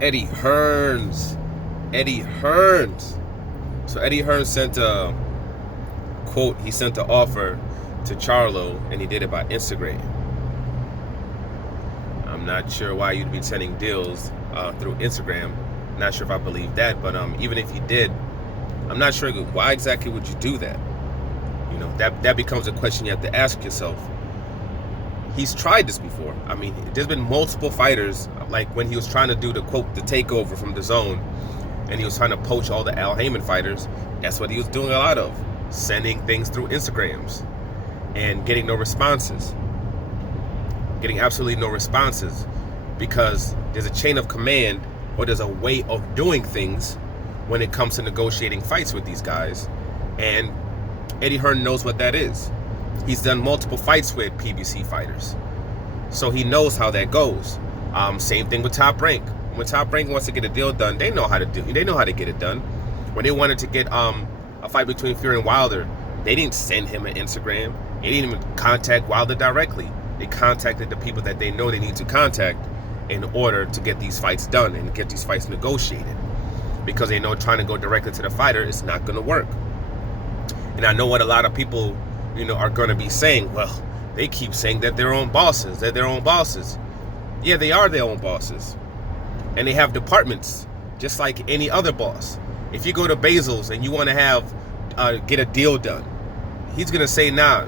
Eddie Hearns. Eddie Hearns. So Eddie Hearn sent a quote, he sent an offer to Charlo, and he did it by Instagram. I'm not sure why you'd be sending deals through Instagram. Not sure if I believe that, but even if he did, I'm not sure why exactly would you do that. You know, that becomes a question you have to ask yourself. He's tried this before. I mean, there's been multiple fighters, like when he was trying to do the quote, the takeover from DZON, and he was trying to poach all the Al Haymon fighters. That's what he was doing a lot of, sending things through Instagrams and getting no responses. Getting absolutely no responses, because there's a chain of command, or there's a way of doing things when it comes to negotiating fights with these guys. And Eddie Hearn knows what that is. He's done multiple fights with PBC fighters, so he knows how that goes. Same thing with Top Rank. When Top Rank wants to get a deal done, they know how to get it done. When they wanted to get a fight between Fury and Wilder, they didn't send him an Instagram. They didn't even contact Wilder directly. They contacted the people that they know they need to contact in order to get these fights done and get these fights negotiated, because they know trying to go directly to the fighter is not going to work. And I know what a lot of people, are going to be saying. Well, they keep saying that they're own bosses, Yeah, they are their own bosses, and they have departments just like any other boss. If you go to Basil's and you want to have get a deal done, he's going to say, nah,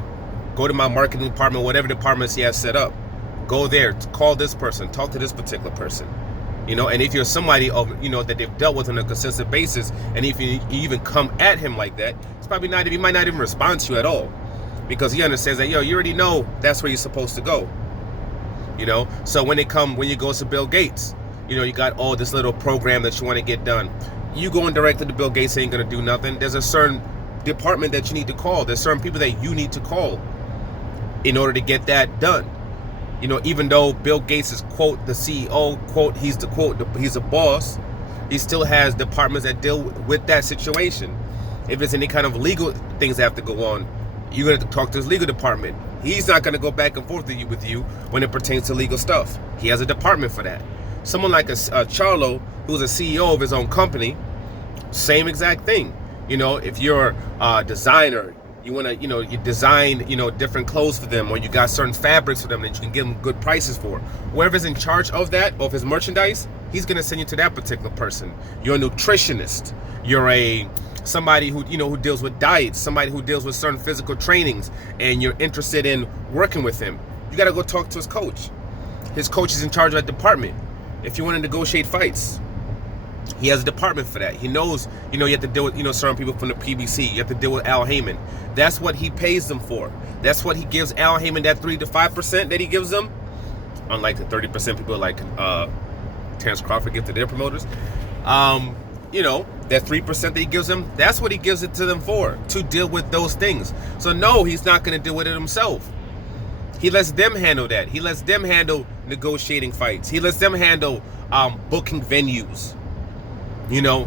go to my marketing department, whatever departments he has set up. Go there, call this person, talk to this particular person. And if you're somebody that they've dealt with on a consistent basis, and if you even come at him like that, it's probably not. He might not even respond to you at all, because he understands that, you already know that's where you're supposed to go. So when you go to Bill Gates, you got all this little program that you want to get done. You going directly to Bill Gates ain't gonna do nothing. There's a certain department that you need to call. There's certain people that you need to call in order to get that done. Even though Bill Gates is, quote, the CEO, quote, he's he's a boss, he still has departments that deal with that situation. If there's any kind of legal things that have to go on, you're going to have to talk to his legal department. He's not going to go back and forth with you when it pertains to legal stuff. He has a department for that. Someone like a Charlo, who's a CEO of his own company, same exact thing. If you're a designer, you want to, you design, different clothes for them, or you got certain fabrics for them that you can give them good prices for. Whoever's in charge of that, of his merchandise, he's going to send you to that particular person. You're a nutritionist. You're somebody who, who deals with diets, somebody who deals with certain physical trainings, and you're interested in working with him. You got to go talk to his coach. His coach is in charge of that department. If you want to negotiate fights, he has a department for that. He knows, you have to deal with, certain people from the PBC. You have to deal with Al Haymon. That's what he pays them for. That's what he gives Al Haymon, that 3 to 5% that he gives them. Unlike the 30% people like Terrence Crawford give to their promoters. That 3% that he gives them, that's what he gives it to them for, to deal with those things. So no, he's not going to deal with it himself. He lets them handle that. He lets them handle negotiating fights. He lets them handle booking venues.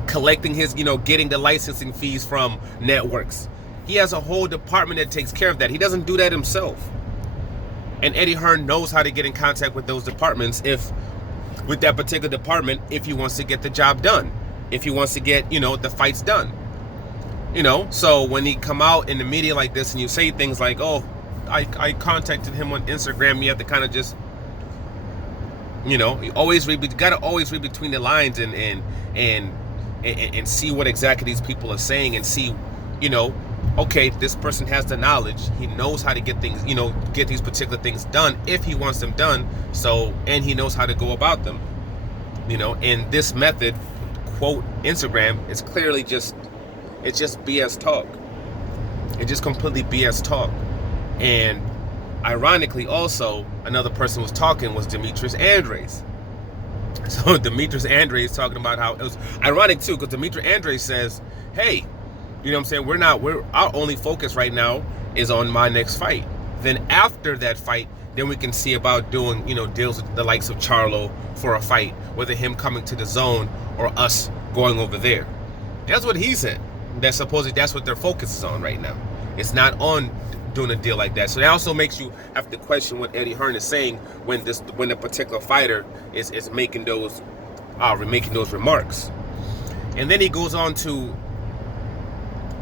Collecting his, getting the licensing fees from networks. He has a whole department that takes care of that. He doesn't do that himself. And Eddie Hearn knows how to get in contact with those departments with that particular department, if he wants to get the job done. If he wants to get, the fights done. So when he come out in the media like this and you say things like, oh, I contacted him on Instagram, you have to kind of just, you gotta always read between the lines and see what exactly these people are saying, and see, okay, this person has the knowledge. He knows how to get things, get these particular things done if he wants them done. So, and he knows how to go about them. And this method, quote, Instagram, is clearly it's just BS talk. It's just completely BS talk. And ironically, also, another person was talking was Demetrius Andres. So Demetrius Andres is talking about how it was ironic too, because Demetrius Andres says, hey, our only focus right now is on my next fight. Then after that fight, then we can see about doing, deals with the likes of Charlo for a fight, whether him coming to the zone or us going over there. That's what he said. That's what their focus is on right now. It's not on doing a deal like that. So that also makes you have to question what Eddie Hearn is saying when a particular fighter is making those making those remarks. And then he goes on to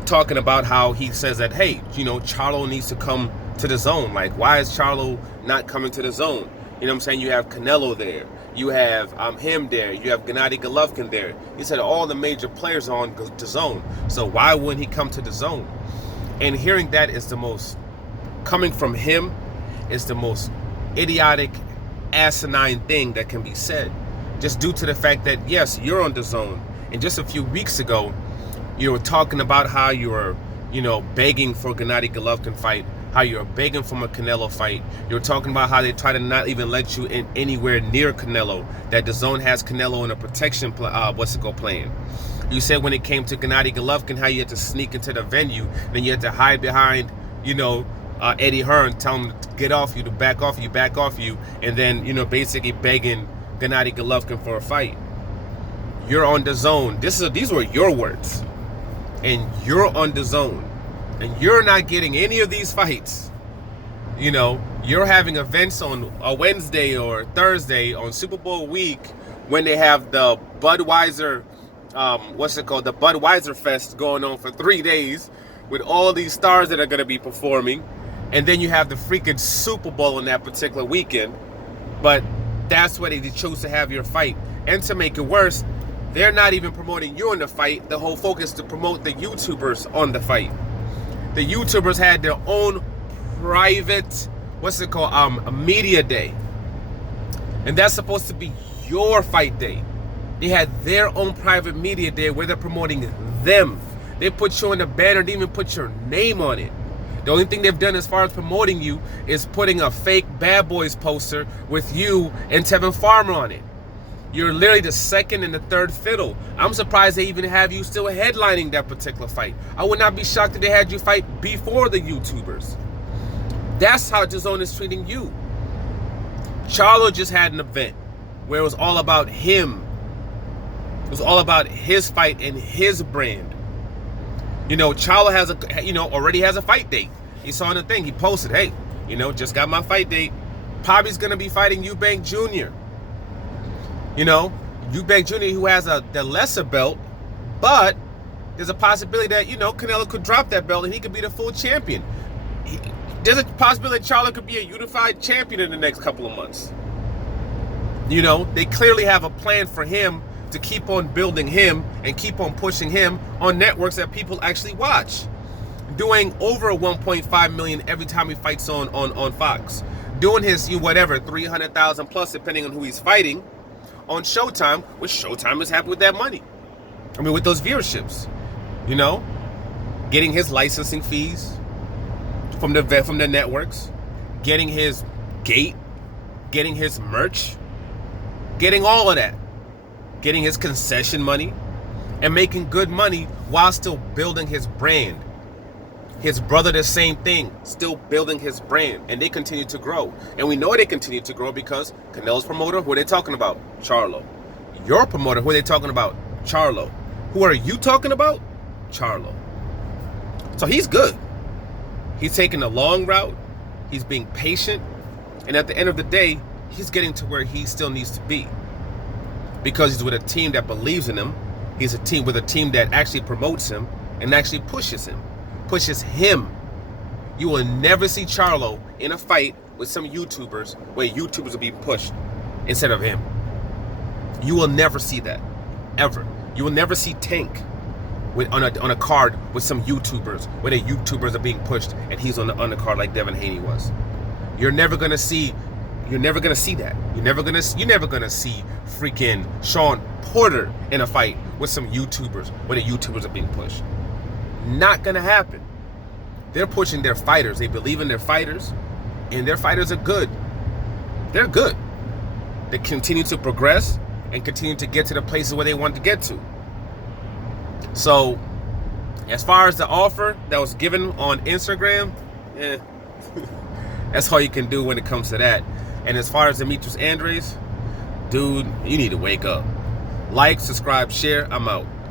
talking about how he says that, hey, Charlo needs to come to the DZON. Like, why is Charlo not coming to the DZON? You know what I'm saying? You have Canelo there. You have him there. You have Gennady Golovkin there. He said all the major players are on the DZON. So why wouldn't he come to the DZON? And hearing that is the most, coming from him, is the most idiotic, asinine thing that can be said. Just due to the fact that, yes, you're on the DZON. And just a few weeks ago, you were talking about how you were, begging for a Gennady Golovkin fight, how you're begging for a Canelo fight. You were talking about how they try to not even let you in anywhere near Canelo, that the DZON has Canelo in a protection plan. You said when it came to Gennady Golovkin, how you had to sneak into the venue, then you had to hide behind, Eddie Hearn, tell him to get off you, to back off you, and then, basically begging Gennady Golovkin for a fight. You're on the DZON. These were your words. And you're on the DZON. And you're not getting any of these fights. You're having events on a Wednesday or Thursday on Super Bowl week when they have the Budweiser, the Budweiser Fest going on for 3 days with all these stars that are going to be performing. And then you have the freaking Super Bowl on that particular weekend. But that's where they chose to have your fight. And to make it worse, they're not even promoting you in the fight. The whole focus is to promote the YouTubers on the fight. The YouTubers had their own private, a media day. And that's supposed to be your fight day. They had their own private media day where they're promoting them. They put you on the banner, didn't even put your name on it. The only thing they've done as far as promoting you is putting a fake Bad Boys poster with you and Tevin Farmer on it. You're literally the second and the third fiddle. I'm surprised they even have you still headlining that particular fight. I would not be shocked if they had you fight before the YouTubers. That's how DZON is treating you. Charlo just had an event where it was all about him. It was all about his fight and his brand. Charlo has already has a fight date. You saw in the thing, he posted, hey, just got my fight date. Bobby's gonna be fighting Eubank Jr. Eubank Jr., who has the lesser belt, but there's a possibility that, Canelo could drop that belt and he could be the full champion. There's a possibility that Charlo could be a unified champion in the next couple of months. They clearly have a plan for him to keep on building him and keep on pushing him on networks that people actually watch. Doing over 1.5 million every time he fights on Fox. Doing his, 300,000 plus, depending on who he's fighting, on Showtime, which Showtime is happy with that money. With those viewerships, getting his licensing fees from the networks, getting his gate, getting his merch, getting all of that, getting his concession money, and making good money while still building his brand. His brother, the same thing, still building his brand, and they continue to grow. And we know they continue to grow because Canelo's promoter, who are they talking about? Charlo. Your promoter, who are they talking about? Charlo. Who are you talking about? Charlo. So he's good. He's taking the long route. He's being patient. And at the end of the day, he's getting to where he still needs to be. Because he's with a team that believes in him. He's with a team that actually promotes him and actually pushes him. You will never see Charlo in a fight with some YouTubers where YouTubers are being pushed instead of him. You will never see that, ever. You will never see Tank on a card with some YouTubers where the YouTubers are being pushed and he's on the card like Devin Haney was. You're never gonna see that. You're never gonna see freaking Sean Porter in a fight with some YouTubers where the YouTubers are being pushed. Not gonna happen. They're pushing their fighters. They believe in their fighters, and their fighters are good. They're good. They continue to progress and continue to get to the places where they want to get to. So, as far as the offer that was given on Instagram, that's all you can do when it comes to that. And as far as Demetrius Andres, dude, you need to wake up. Like, subscribe, share. I'm out.